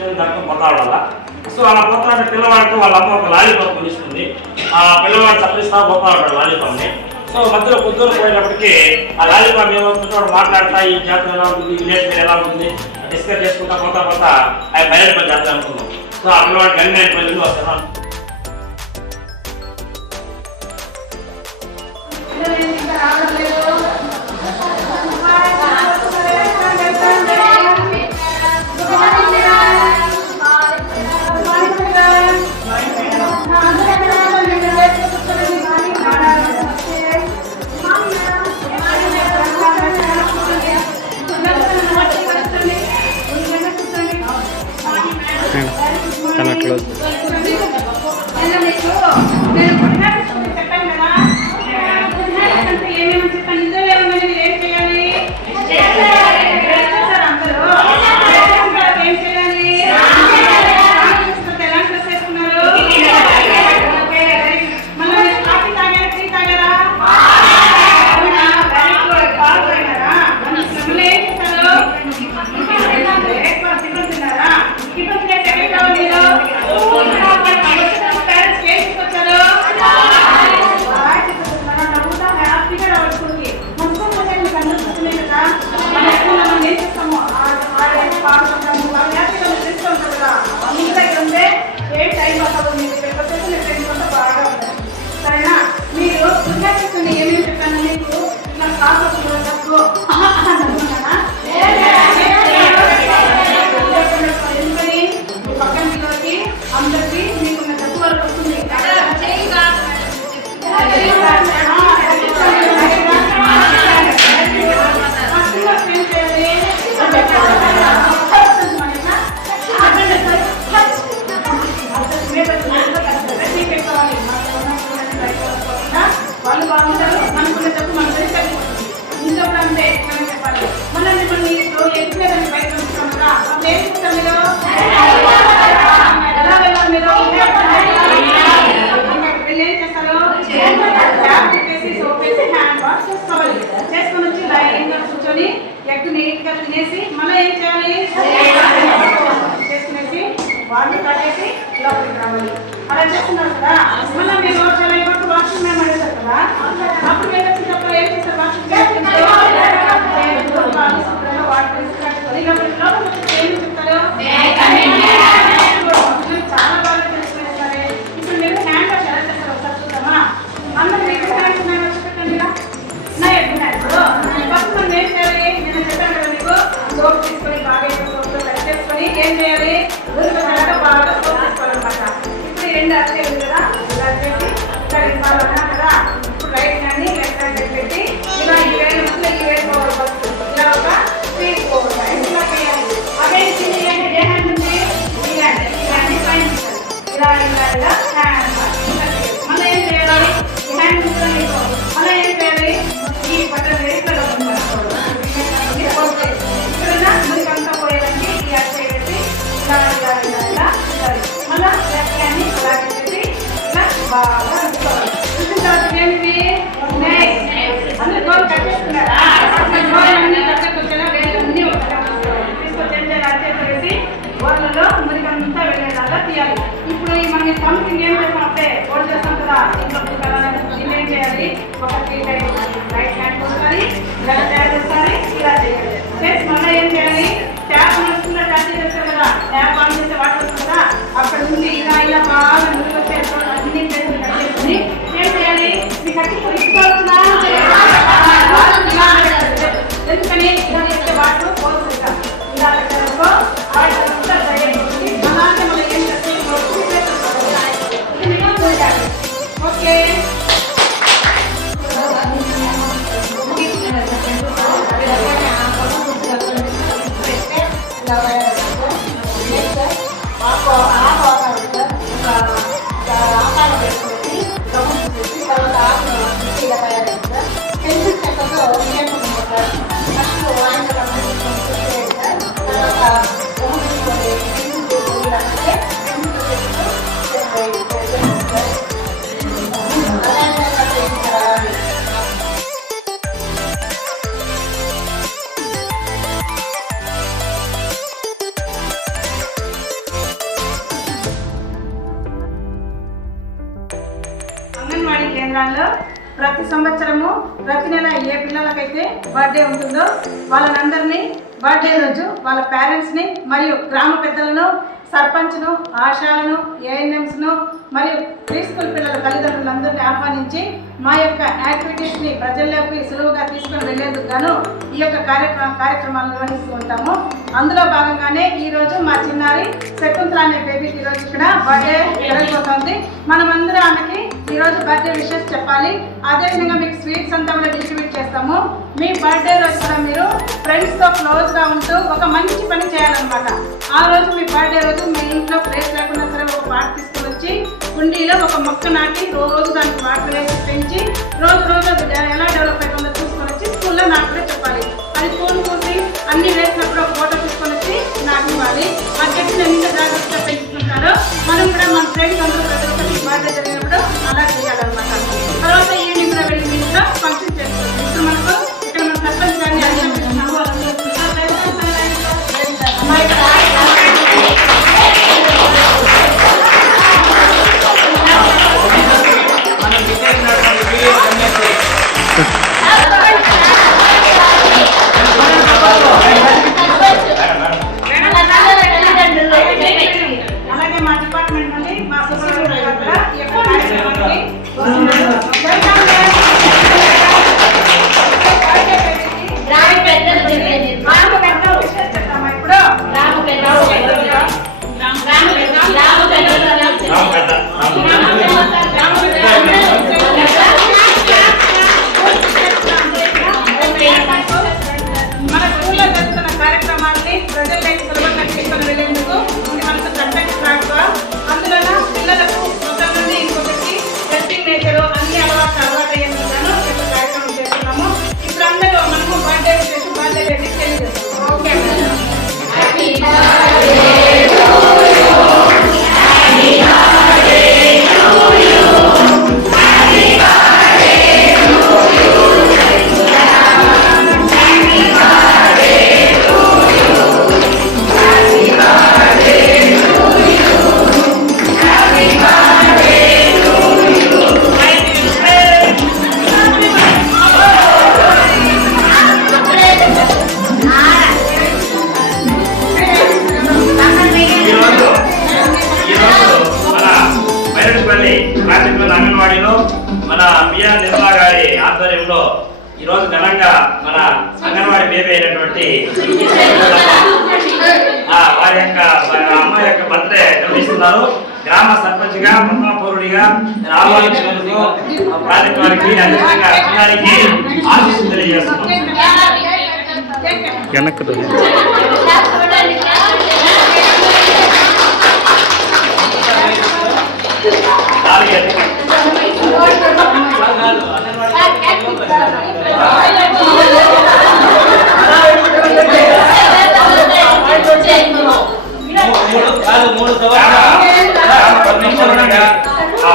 చేతులు దాకా పోతాడాల. సో అలా పోతాడే పిల్లవాడికి వాళ్ళ అమ్మ ఒక లాలీపాప్ కొనిస్తుంది. ఆ పిల్లవాడు చప్పరిస్తా పోతా ఉంటాడు లాలీపాప్ని. సో మధ్యలో పొద్దున పోయేటప్పటికి ఆ లాలీపాప్ ఏమవుతుందో వాడు మాట్లాడతా ఈ జాతర ఎలా ఉంటుంది, విలేజ్ ఎలా ఉంటుంది డిస్కస్ చేసుకుంటా పోతా పోతా అవి బయలుపడి చేస్తా అనుకున్నాం. సో ఆ పిల్లవాడు గంగ పల్లెలు వస్తాను. తినేసి మళ్ళీ ఏం చేయాలి చేసుకునేసి వాటిని కట్టేసి లోపలికి రావాలి. అలా చేస్తున్నారు కదా. మళ్ళీ మీరు చాలా వాషింగ్ మేము అడిగారు కదా. అప్పుడు మీరు వచ్చినప్పుడు ఏం చేస్తారు? వాషింగ్ వాటర్ కట్టుకొని లోపలికి ఏం చెప్తారు? చాలా బాగా తెలుసుకునే సరే. ఇప్పుడు మీరు హ్యాండ్ వాష్ ఎలా చేస్తారు ఒకసారి చూద్దామా? అందరూ మీకు హ్యాండ్స్ హ్యాండ్ వాష్ పెట్టండి. ఫస్ట్ మనం ఏం చేయాలి? నేను చెప్పాను కదా మీకు, సోప్ తీసుకొని బాగా సోప్తో కట్ చేసుకొని ఏం చేయాలి? ఉరికొచ్చాక బాగా సోప్ తీసుకోవాలన్నమాట. ఇప్పుడు ఈ రెండు అట్లే ఉంది కదా, ఇలా చేసి ఇలా ఇవ్వాలన్నా కదా. ఇప్పుడు రైట్ హ్యాండ్ని లెఫ్ట్ హ్యాండ్ పెట్టి ఇలా ఈ వేలు మధ్యలో ఈ వేలు పోవాలి. ఫస్ట్ ఇలా ఒక 3 4 ఇలా చేయాలి. అదే చిన్న ఏ హ్యాండ్ ఉంది? ఈ హ్యాండ్ పైన ఇలా ఇలా ఇలా హ్యాండ్ మళ్ళీ ఏం చేయాలి? ఈ హ్యాండ్ మళ్ళీ ఏం చేయాలి? ఈ బటన్ ఇక్కడ మురికంతా పోయేదానికి ఈ అట్టే పెట్టి ఇలా ఇలా ఇలా ఇలా మళ్ళీ లెక్కని అలా పెట్టి ఇలా బాగా ఉంచుకోవాలి. ఉంచిన తర్వాత ఏంటి? అందరూ గోల్ కట్ చేసుకున్నారా? గోల్ అన్ని కట్టకు వచ్చేలా వేలన్నీ తీసుకొచ్చి ఏం చేయాలి? అట్టే వేసి గోళ్ళలో మురికంతా వెళ్ళేలాగా తీయాలి. ఇప్పుడు మనం సంథింగ్ ఏం చేస్తాం? అప్పుడే గోల్ చేస్తాం కదా, ఇంట్లో దీన్ని ఏం చేయాలి? ఒక 3 టైమ్స్ రైట్ హ్యాండ్ ఒకసారి ఇలా తయారు చేస్తారు. ఇలా చేయాలి. చేసి మళ్ళీ ఏం చేయాలి? ట్యాప్ నడుస్తుందా? ట్యాప్ చేస్తారు కదా, ట్యాప్ ఆన్ చేస్తే వాటర్ వస్తుంది కదా, అక్కడ నుంచి ఇలా ఇలా బాగా ముందుకు వచ్చే అన్ని చేతులు కట్టేసుకుని ఏం చేయాలి? మీ కట్టి ఇచ్చుకోవాల్సిన ఎందుకని ఇలా చేస్తే వాటర్ పోతుంటాం. ఇలా పెట్టారనుకో వాటర్ అంతా డ్రై అయిపోతుంది. అలాగే మనం ఏం చేస్తాం? ఓకే. మందిరాల్లో ప్రతి సంవత్సరము ప్రతి నెల ఏ పిల్లలకైతే బర్త్డే ఉంటుందో వాళ్ళనందరినీ బర్త్డే రోజు వాళ్ళ పేరెంట్స్ని మరియు గ్రామ పెద్దలను, సర్పంచ్ను, ఆశాలను, ఏఎన్ఎంస్ను మరియు ప్రీ స్కూల్ పిల్లల తల్లిదండ్రులందరినీ ఆహ్వానించి మా యొక్క యాక్టివిటీస్ని ప్రజల్లోకి సులువుగా తీసుకొని వెళ్లేందుకు గాను ఈ యొక్క కార్యక్రమాలు నిర్వహిస్తూ ఉంటాము. అందులో భాగంగానే ఈరోజు మా చిన్నారి శకుంతల అనే బేబీకి ఈరోజు ఇక్కడ బర్త్డే జరగబోతోంది. మనమందరం ఆమెకి ఈరోజు బర్త్డే విషెస్ చెప్పాలి. అదేవిధంగా మీకు స్వీట్స్ అంతా కూడా డిస్ట్రిబ్యూట్ చేస్తాము. మీ బర్త్డే రోజు కూడా మీరు ఫ్రెండ్స్తో క్లోజ్గా ఉంటూ ఒక మంచి పని చేయాలన్నమాట. ఆ రోజు మీ బర్త్డే రోజు మీ ఇంట్లో ప్లేస్ లేకుండా సరే ఒక పాట్ తీసుకుని వచ్చి కుండీలో ఒక మొక్క నాటి రోజు దానికి వాటర్ వేసి పెంచి రోజు అది ఎలా డెవలప్ అవుతుందో చూసుకొని వచ్చి స్కూల్లో నాటుడే చెప్పాలి. అది పూలు పూసి అన్ని వేసినప్పుడు ఒక ఫోటో తీసుకొని వచ్చి నాటివ్వాలి. ఆ చెట్టుని ఎంత జాగ్రత్తగా పెంచుకుంటారో మనం కూడా మన ఫ్రెండ్స్ అందరూ ప్రతి ఒక్కరికి బర్త్డే జరిగినప్పుడు అలా చేయాలన్నమాట. తర్వాత ఈవినింగ్ కూడా వెళ్ళి మీ ఇంట్లో ఫంక్షన్ చేసుకోవాలి. ఇప్పుడు మనకు ఇక్కడ మన సర్పంచ్ గారిని అడిగిస్తున్నాము. అలాగే మా డిపార్ట్మెంట్ నుండి మా సూపర్వైజర్ కూడా ఈ యొక్క కార్యక్రమానికి మన స్కూల్లో జరుగుతున్న కార్యక్రమాన్ని ప్రజల్లోకి సులభంగా తీసుకొని వెళ్ళేందుకు మనకు కంటెంట్ ట్రాక్గా అందులో పిల్లలకు మొత్తం నుండి ఇంకొకటి హెల్పింగ్ నేచర్ అన్ని అలవాటు అయ్యేందుకు ఈ కార్యక్రమం చేస్తున్నాము. ఇప్పుడు అందరూ మనము బర్త్డే విశేషం బర్త్డే బేబీ తెలియజేస్తాము. ఓకే అంగన్వాడీలో మన బిఆర్ నిర్మలా గారి ఆధ్వర్యంలో ఈరోజు ఘనంగా మన అంగన్వాడీ బేబీ అయినటువంటి వారి యొక్క అమ్మాయి యొక్క బర్త్డే నిర్వహిస్తున్నారు. గ్రామ సర్పంచ్గా, ప్రథమ పౌరుడిగా నేను ఆహ్వానించినందుకు ప్రాధికారికి అదేవిధంగా చిన్నారికి ఆశీస్సులు తెలియజేస్తున్నాను.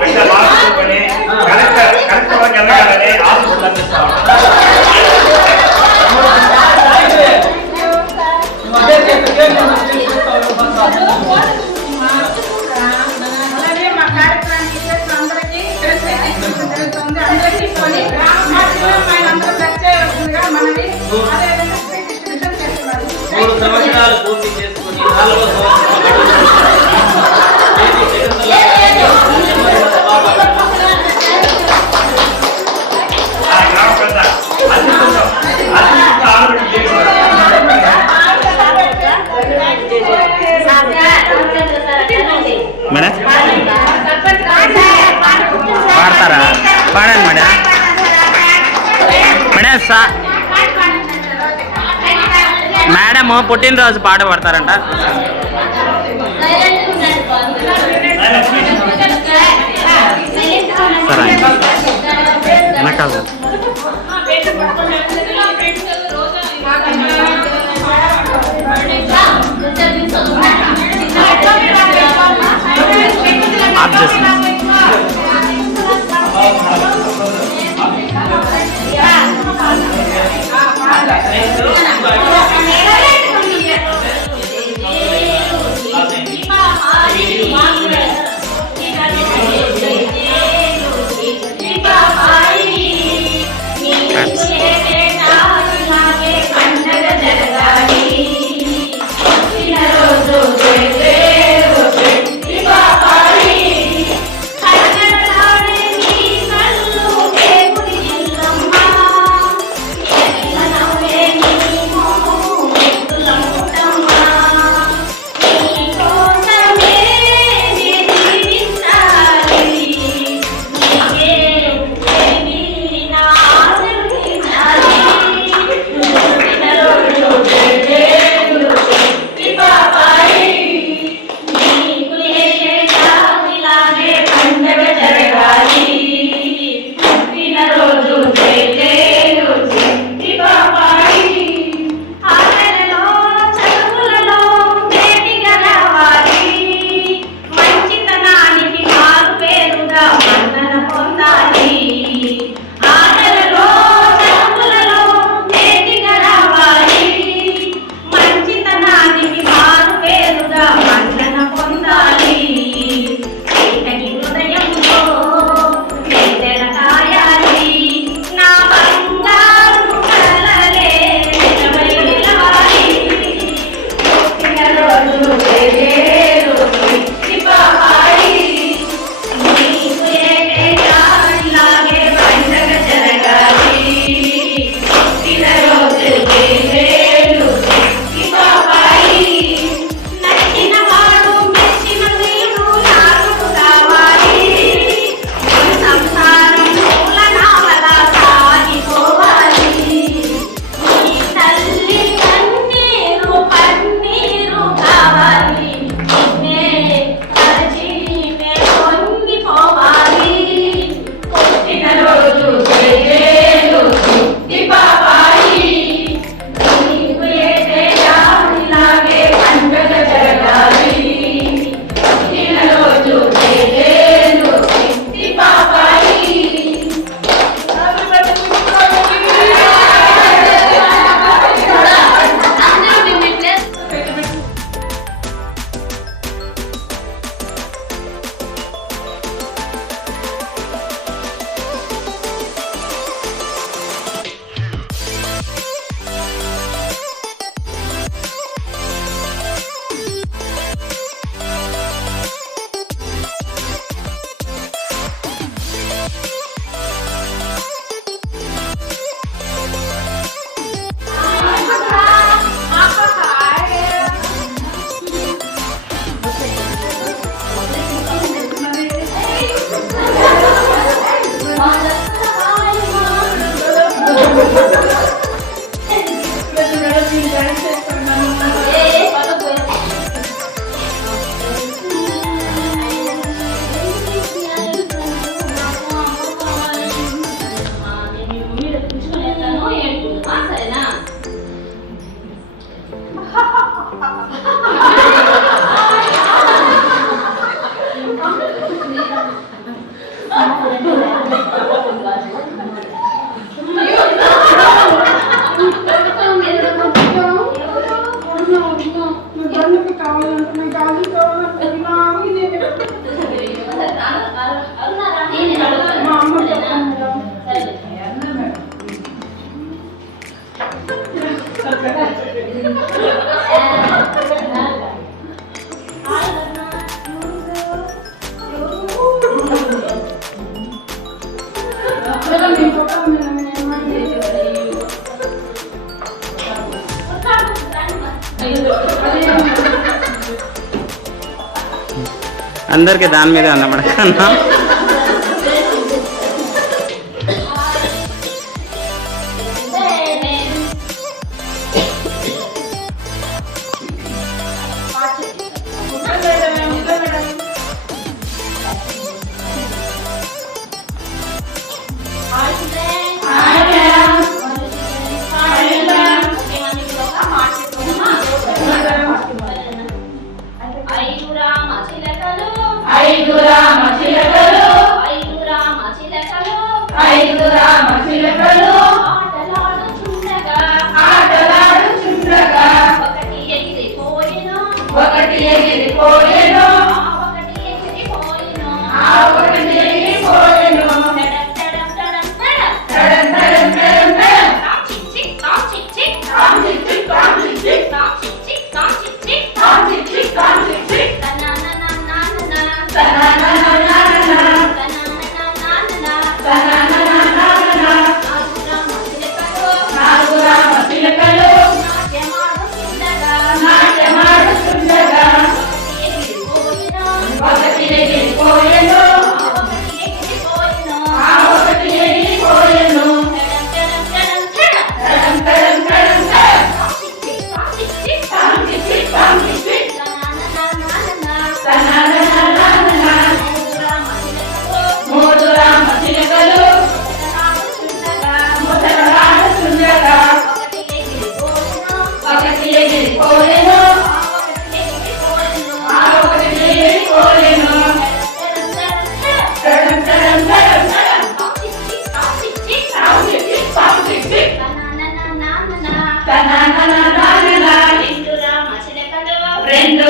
బిడ్డ మార్చుకొని కరెక్ట్ వెళ్ళగాలని ఆశీస్సులు అందిస్తా అలాగే మా కార్యక్రమానికి అందరికీ జరుగుతుంది. అందరికీ మనవి అదేవిధంగా డిస్ట్రిబ్యూషన్ చేస్తున్నారు. 3 సంవత్సరాలు పూర్తి చేసుకుని 4వ మేడం పాడతారా? పాడండి మేడం. మేడం మేడం పుట్టినరోజు పాట పాడతారంట. సరే వెనకాల ఆఫ్ చేసి Bye. అందరికి దాని మీద అన్నమాట కన్నా రెండు